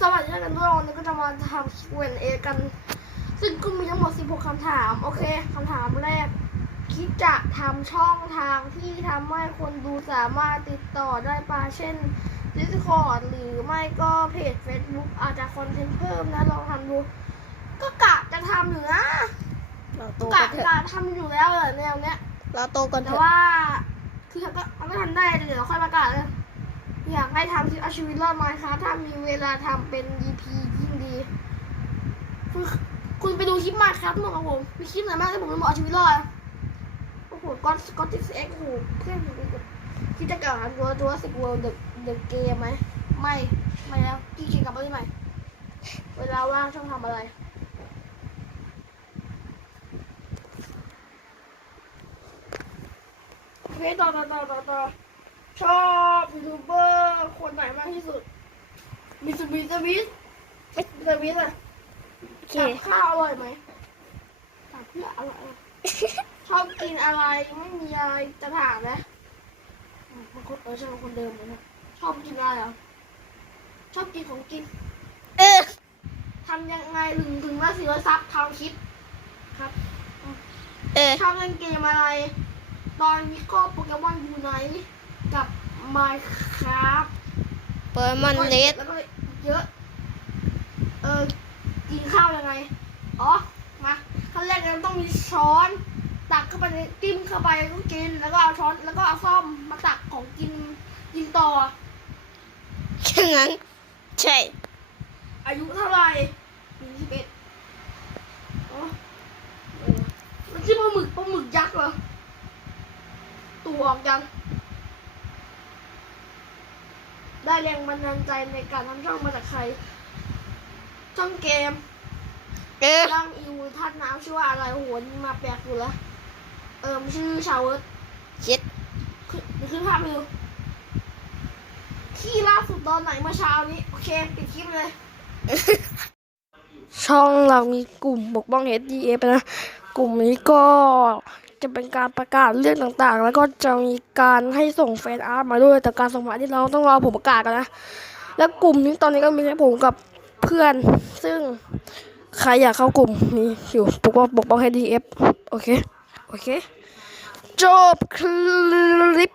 สวัสดีกันด้วยวันนี้ก็จะมาทำ Q&A กัน ซึ่งก็มีทั้งหมด 16คำถาม โอเคคำถามแรก คิดจะทำช่องทางที่ทำให้คนดูสามารถติดต่อได้ปะเช่น Discord หรือไม่ก็เพจ Facebook อาจจะคอนเทนต์เพิ่มนะลองทำดู ก็กะจะทำอยู่นะเราโตกะกันเถอะกะทำอยู่แล้วเลยแนวเนี้ย เราโตกันเถแต่อะว่า คือก็มันก็ทำได้แต่เดี๋ยวค่อยประกาศเลย อยากให้ทำคลิปเอาชีวิตรอดไหมคะถ้ามีเวลาทำเป็น EP ยิ่งดี คุณไปดูคลิปมาครับหมดของผม มีคลิปไหนบ้างที่ผมจะบอกเอาชีวิตรอดโอ้โหก้อนสกอนทิสเอ็กโอ้โหเพื่อนผมกับที่จะกล่าวหาตัวตัวสิบเวิลด์เดอะเดอะเกมไหมไม่ ไม่แล้วกี่เกมกลับมาที่ใหม่ เวลาว่างช่องทำอะไรโอเคต่อต่อต่อต่อชอบยูทูบเบอร์ คนไหนมากที่สุดมิสมิสมิสมิสมิสอะโอเคกับข้าวอร่อยไหมกับเพื่ออร่อยอะชอบกินอะไรไม่มีอะไรจะถามนะอืมบางคนเออใช่บางคนเดิมเลยนะชอบกินอะไรเหรอชอบกินของกินเออ ทำยังไงถึงถึงว่าสิวซับทำคลิปครับ เออ ชอบเล่นเกมอะไร ตอนนี้ก็โปเกมอนยูไนกับ Minecraft เปิดมันเนสแล้วก็เยอะ เออกินข้าวยังไง อ๋อ มาขั้นแรกเราต้องมีช้อน ตักเข้าไปในจิ้มเข้าไปแล้วก็กิน แล้วก็เอาช้อนแล้วก็เอาซ่อมมาตักของกินกินต่อแค่นั้นใช่ อายุเท่าไหร่ยี่สิบเอ็ดอ๋อเออแล้วที่ปลาหมึกปลาหมึกยักษ์เหรอ ตัวออกยัง ได้แรงบันดาลใจในการทำช่องมาจากใคร ช่องเกมเออร่างอิวท่านน้ำชื่อว่าอะไรโอ้โหนี่มาแปลกอยู่แล้วเอิมชื่อชาวเวิร์ดเจ็ดขึ้นขึ้นภาพไปดูที่ล่าสุดตอนไหนเมื่อเช้านี้ โอเค ปิดคลิปเลย ช่องเรามีกลุ่มปกป้อง HDF นะ กลุ่มนี้ก็ จะเป็นการประกาศเรื่องต่างๆ แล้วก็จะมีการให้ส่งแฟนอาร์ตมาด้วย แต่การส่งมาที่เราต้องรอผมประกาศกันนะ แล้วกลุ่มนี้ตอนนี้ก็มีแค่ผมกับเพื่อน ซึ่งใครอยากเข้ากลุ่มมีอยู่ปกป้องปกป้อง HDF โอเค โอเค จบคลิป